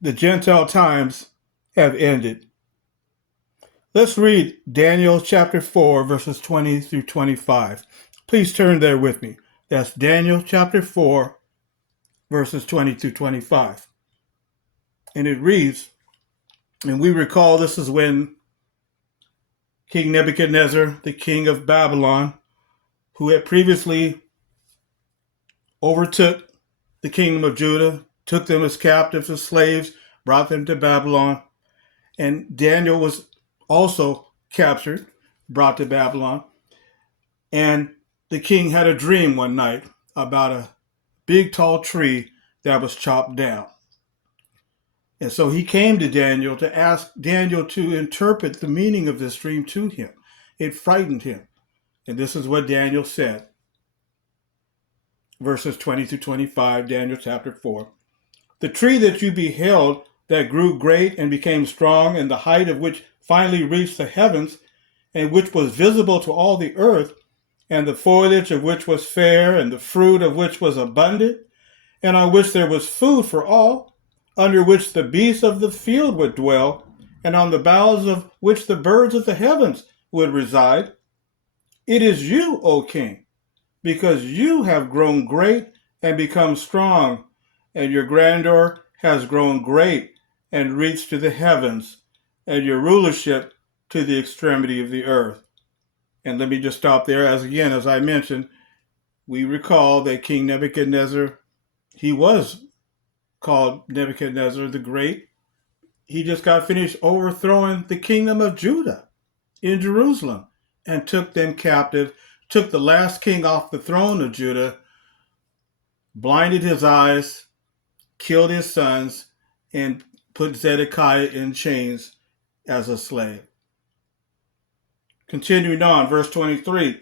the Gentile times have ended. Let's read Daniel chapter 4, verses 20 through 25. Please turn there with me. That's Daniel chapter 4, verses 20 through 25. And it reads, and we recall this is when King Nebuchadnezzar, the king of Babylon, who had previously overtook the kingdom of Judah, took them as captives, as slaves, brought them to Babylon. And Daniel was also captured, brought to Babylon. And the king had a dream one night about a big, tall tree that was chopped down. And so he came to Daniel to ask Daniel to interpret the meaning of this dream to him. It frightened him. And this is what Daniel said. Verses 20 through 25, Daniel chapter 4. The tree that you beheld that grew great and became strong, and the height of which finally reached the heavens, and which was visible to all the earth, and the foliage of which was fair, and the fruit of which was abundant, and on which there was food for all, under which the beasts of the field would dwell, and on the boughs of which the birds of the heavens would reside. It is you, O king, because you have grown great and become strong, and your grandeur has grown great and reached to the heavens, and your rulership to the extremity of the earth. And let me just stop there. As I mentioned, we recall that King Nebuchadnezzar, he was called Nebuchadnezzar the Great. He just got finished overthrowing the kingdom of Judah in Jerusalem and took them captive, took the last king off the throne of Judah, blinded his eyes, killed his sons, and put Zedekiah in chains as a slave. Continuing on, verse 23,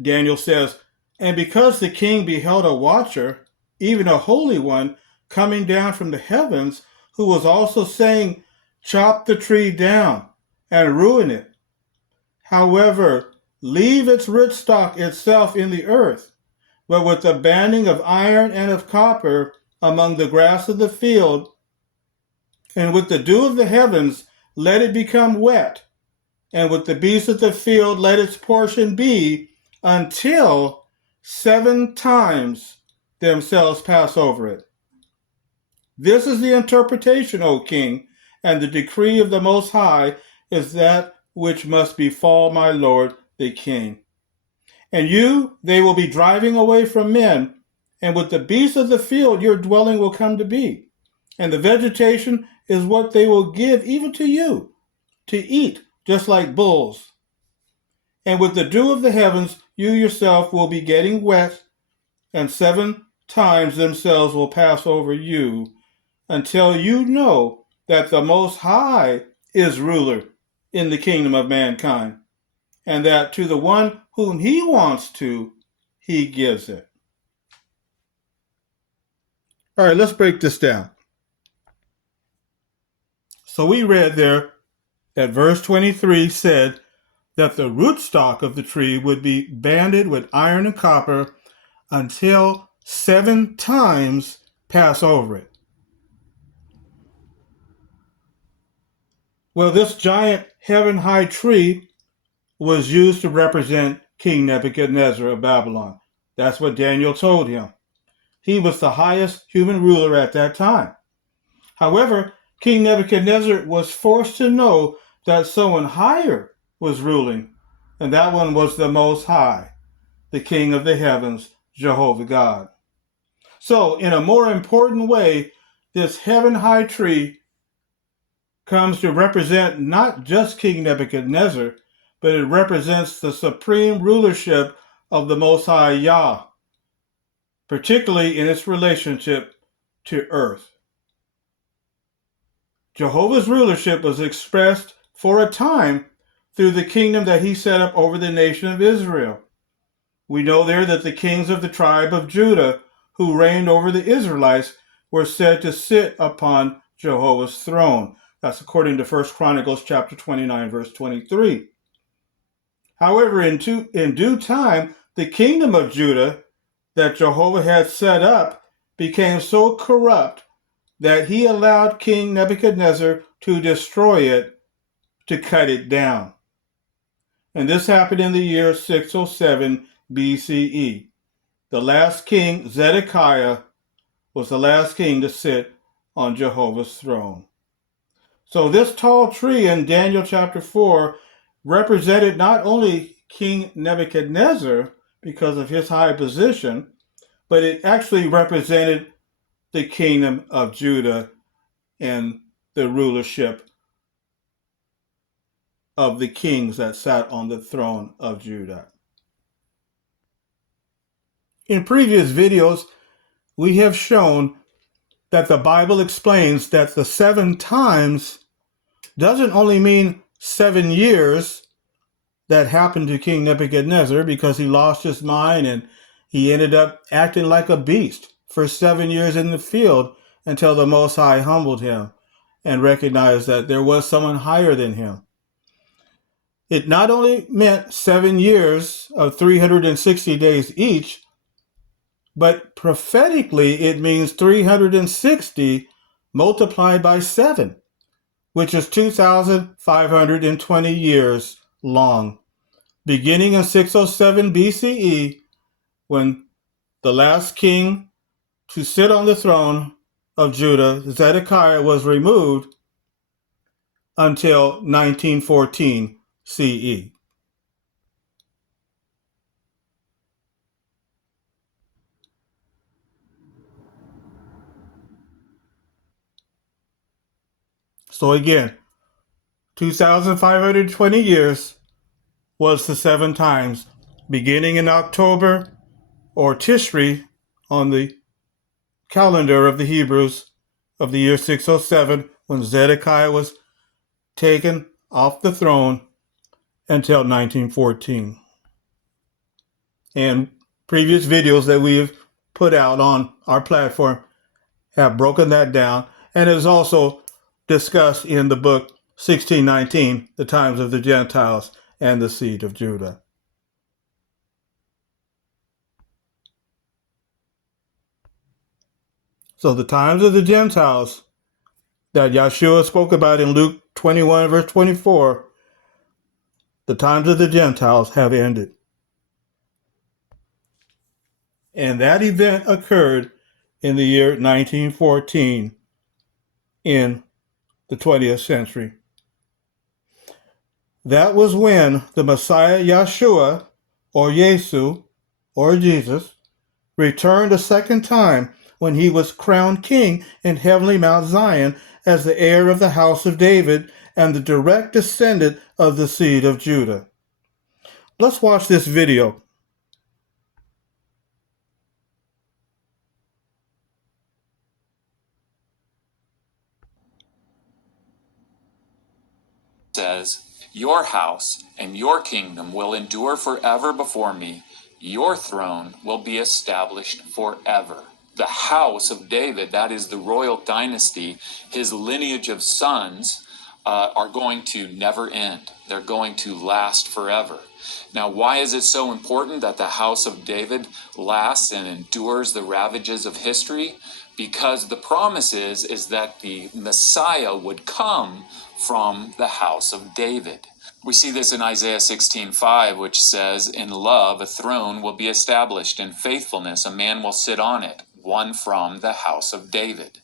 Daniel says, and because the king beheld a watcher, even a holy one, coming down from the heavens, who was also saying, chop the tree down and ruin it. However, leave its rootstock itself in the earth, but with the banding of iron and of copper among the grass of the field, and with the dew of the heavens, let it become wet, and with the beasts of the field, let its portion be, until 7 times themselves pass over it. This is the interpretation, O king, and the decree of the Most High is that which must befall my lord the king. And you, they will be driving away from men, and with the beasts of the field your dwelling will come to be. And the vegetation is what they will give even to you, to eat, just like bulls. And with the dew of the heavens you yourself will be getting wet, and 7 times themselves will pass over you, until you know that the Most High is ruler in the kingdom of mankind, and that to the one whom he wants to, he gives it. All right, let's break this down. So we read there that verse 23 said that the rootstock of the tree would be banded with iron and copper until 7 times pass over it. Well, this giant heaven-high tree was used to represent King Nebuchadnezzar of Babylon. That's what Daniel told him. He was the highest human ruler at that time. However, King Nebuchadnezzar was forced to know that someone higher was ruling, and that one was the Most High, the King of the heavens, Jehovah God. So, in a more important way, this heaven-high tree comes to represent not just King Nebuchadnezzar, but it represents the supreme rulership of the Most High Yah, particularly in its relationship to earth. Jehovah's rulership was expressed for a time through the kingdom that he set up over the nation of Israel. We know there that the kings of the tribe of Judah who reigned over the Israelites were said to sit upon Jehovah's throne. That's according to 1 Chronicles chapter 29, verse 23. However, in due time, the kingdom of Judah that Jehovah had set up became so corrupt that he allowed King Nebuchadnezzar to destroy it, to cut it down. And this happened in the year 607 BCE. The last king, Zedekiah, was the last king to sit on Jehovah's throne. So this tall tree in Daniel chapter 4 represented not only King Nebuchadnezzar because of his high position, but it actually represented the kingdom of Judah and the rulership of the kings that sat on the throne of Judah. In previous videos, we have shown that the Bible explains that the 7 times doesn't only mean 7 years that happened to King Nebuchadnezzar because he lost his mind and he ended up acting like a beast for 7 years in the field until the Most High humbled him and recognized that there was someone higher than him. It not only meant 7 years of 360 days each, but prophetically it means 360 multiplied by 7, which is 2,520 years long, beginning in 607 BCE, when the last king to sit on the throne of Judah, Zedekiah, was removed, until 1914 CE. So again, 2,520 years was the 7 times, beginning in October or Tishri on the calendar of the Hebrews of the year 607, when Zedekiah was taken off the throne, until 1914. And previous videos that we have put out on our platform have broken that down, and is also discussed in the book 1619, The Times of the Gentiles and the Seed of Judah. So the times of the Gentiles that YASHUA spoke about in Luke 21, verse 24, the times of the Gentiles have ended. And that event occurred in the year 1914 in the 20th century. That was when the Messiah YASHUA, or YESU, or Jesus, returned a second time, when he was crowned king in heavenly Mount Zion as the heir of the house of David and the direct descendant of the seed of Judah. Let's watch this video. Says, "Your house and your kingdom will endure forever before me. Your throne will be established forever." The house of David, that is the royal dynasty, his lineage of sons, are going to never end. They're going to last forever. Now, why is it so important that the house of David lasts and endures the ravages of history? Because the promise is that the Messiah would come from the house of David. We see this in Isaiah 16:5, which says, "In love a throne will be established, in faithfulness a man will sit on it, one from the house of David."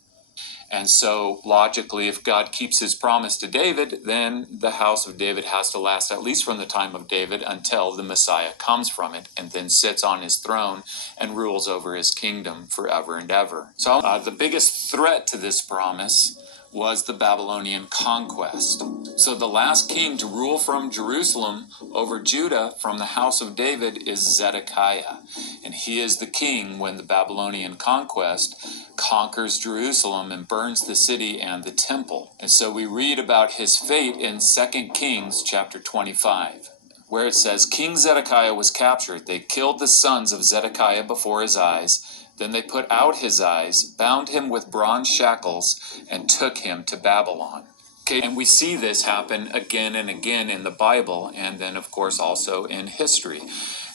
And so, logically, if God keeps his promise to David, then the house of David has to last at least from the time of David until the Messiah comes from it and then sits on his throne and rules over his kingdom forever and ever. So the biggest threat to this promise was the Babylonian conquest. So the last king to rule from Jerusalem over Judah from the house of David is Zedekiah. And he is the king when the Babylonian conquest conquers Jerusalem and burns the city and the temple. And so we read about his fate in 2 Kings chapter 25. Where it says, "King Zedekiah was captured. They killed the sons of Zedekiah before his eyes. Then they put out his eyes, bound him with bronze shackles, and took him to Babylon." Okay, and we see this happen again and again in the Bible, and then, of course, also in history.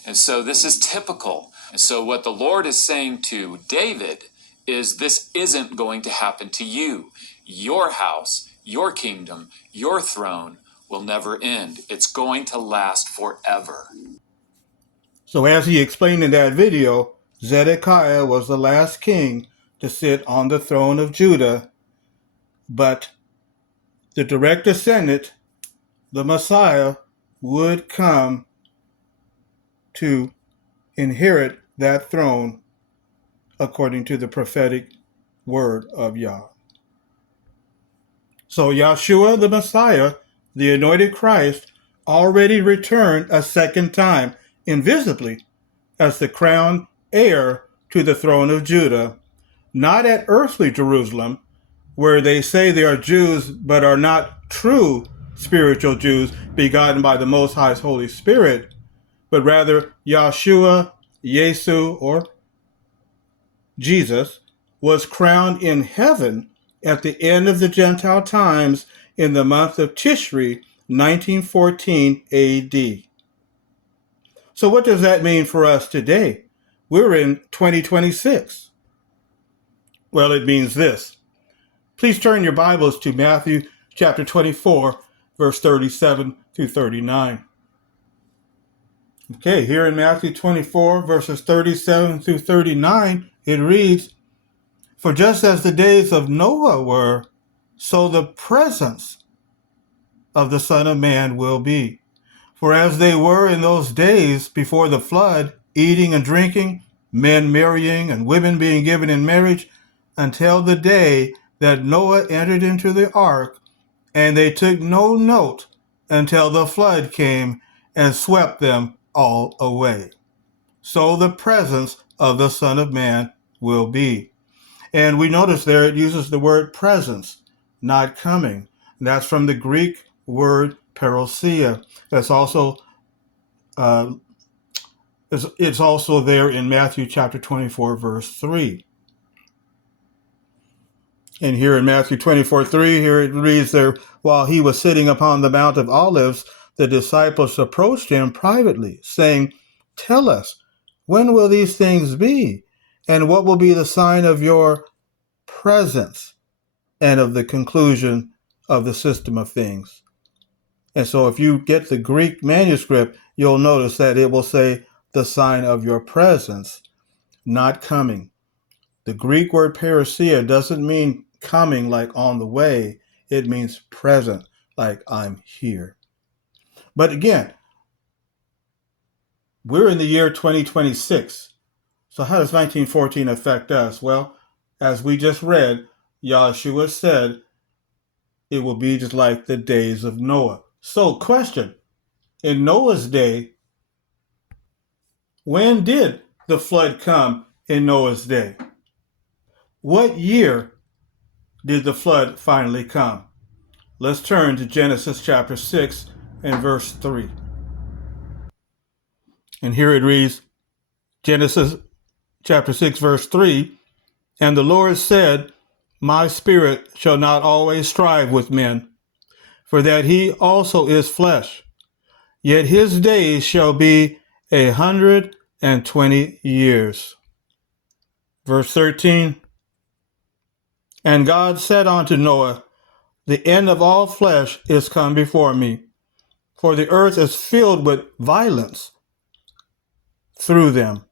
And so this is typical. And so what the Lord is saying to David is this isn't going to happen to you. Your house, your kingdom, your throne will never end. It's going to last forever. So as he explained in that video, Zedekiah was the last king to sit on the throne of Judah, but the direct descendant, the Messiah, would come to inherit that throne according to the prophetic word of Yah. So YASHUA, the Messiah, the anointed Christ, already returned a second time, invisibly, as the crowned heir to the throne of Judah, not at earthly Jerusalem, where they say they are Jews but are not true spiritual Jews begotten by the Most High's Holy Spirit, but rather YASHUA, YESU, or Jesus, was crowned in heaven at the end of the Gentile times in the month of Tishri, 1914 AD. So what does that mean for us today? We're in 2026. Well, it means this. Please turn your Bibles to Matthew chapter 24, verse 37 through 39. Okay, here in Matthew 24, verses 37 through 39, it reads, "For just as the days of Noah were, so the presence of the Son of Man will be. For as they were in those days before the flood, eating and drinking, men marrying, and women being given in marriage, until the day that Noah entered into the ark, and they took no note until the flood came and swept them all away. So the presence of the Son of Man will be." And we notice there it uses the word presence, not coming. And that's from the Greek word parousia. That's also it's also there in Matthew chapter 24, verse 3. And here in Matthew 24:3, here it reads there, "While he was sitting upon the Mount of Olives, the disciples approached him privately, saying, 'Tell us, when will these things be? And what will be the sign of your presence and of the conclusion of the system of things?'" And so if you get the Greek manuscript, you'll notice that it will say the sign of your presence, not coming. The Greek word parousia doesn't mean coming like on the way. It means present, like I'm here. But again, we're in the year 2026. So how does 1914 affect us? Well, as we just read, YASHUA said it will be just like the days of Noah. So question, in Noah's day, when did the flood come in Noah's day? What year did the flood finally come? Let's turn to Genesis chapter 6 and verse 3. And here it reads, Genesis chapter 6, verse 3, "And the Lord said, My spirit shall not always strive with men, for that he also is flesh. Yet his days shall be 120 years." Verse 13, "And God said unto Noah, The end of all flesh is come before me, for the earth is filled with violence through them.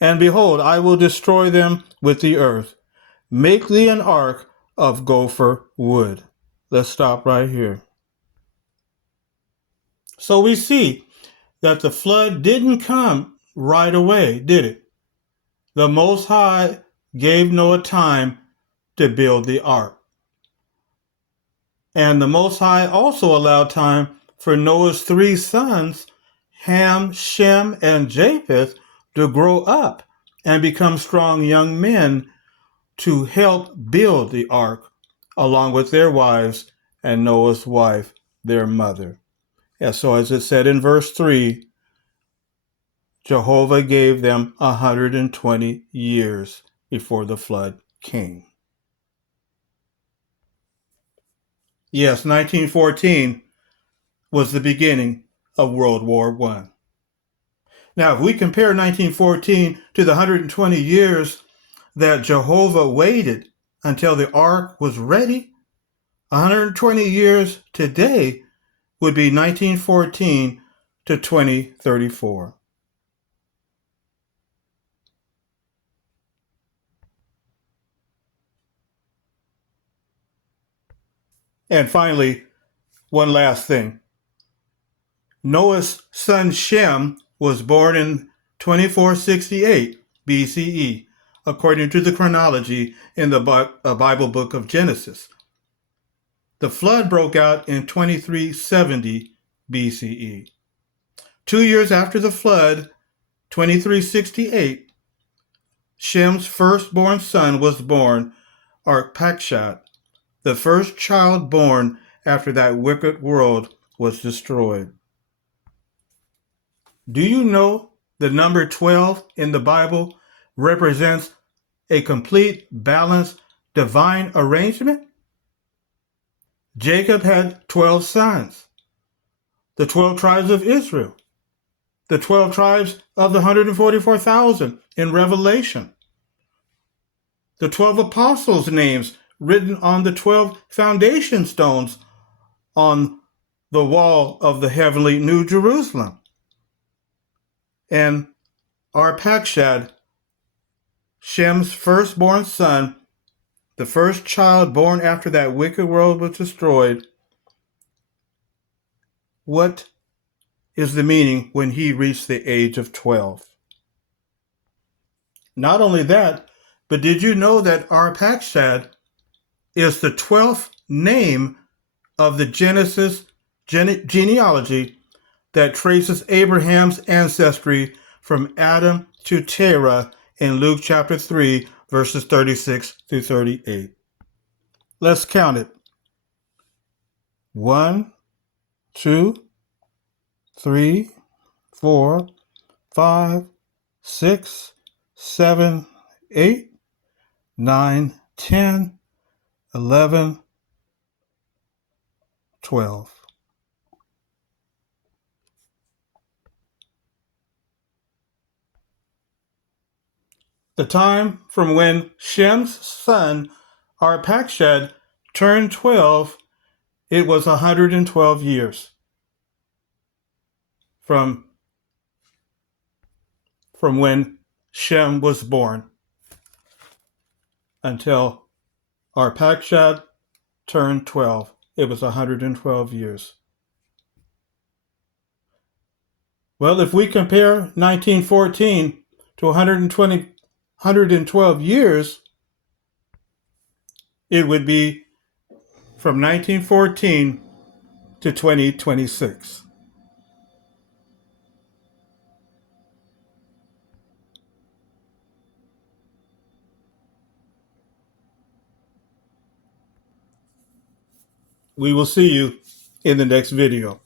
And behold, I will destroy them with the earth. Make thee an ark of gopher wood." Let's stop right here. So we see that the flood didn't come right away, did it? The Most High gave Noah time to build the ark. And the Most High also allowed time for Noah's three sons, Ham, Shem, and Japheth, to grow up and become strong young men to help build the ark, along with their wives and Noah's wife, their mother. And so as it said in verse 3, Jehovah gave them 120 years before the flood came. Yes, 1914 was the beginning of World War I. Now, if we compare 1914 to the 120 years that Jehovah waited until the ark was ready, 120 years today would be 1914 to 2034. And finally, one last thing. Noah's son Shem was born in 2468 BCE, according to the chronology in the Bible book of Genesis. The flood broke out in 2370 BCE. 2 years after the flood, 2368, Shem's firstborn son was born, Arpachshad, the first child born after that wicked world was destroyed. Do you know the number 12 in the Bible represents a complete, balanced, divine arrangement? Jacob had 12 sons, the 12 tribes of Israel, the 12 tribes of the 144,000 in Revelation, the 12 apostles' names written on the 12 foundation stones on the wall of the heavenly New Jerusalem, and Arpachshad, Shem's firstborn son, the first child born after that wicked world was destroyed. What is the meaning when he reached the age of 12? Not only that, but did you know that Arpachshad is the 12th name of the Genesis genealogy that traces Abraham's ancestry from Adam to Terah in Luke chapter 3, verses 36 through 38. Let's count it. 1, 2, 3, 4, 5, 6, 7, 8, 9, 10, 11, 12. The time from when Shem's son Arpachshad turned 12, it was 112 years from when Shem was born until Arpachshad turned 12. It was 112 years. Well, if we compare 1914 to 112 years, it would be from 1914 to 2026. We will see you in the next video.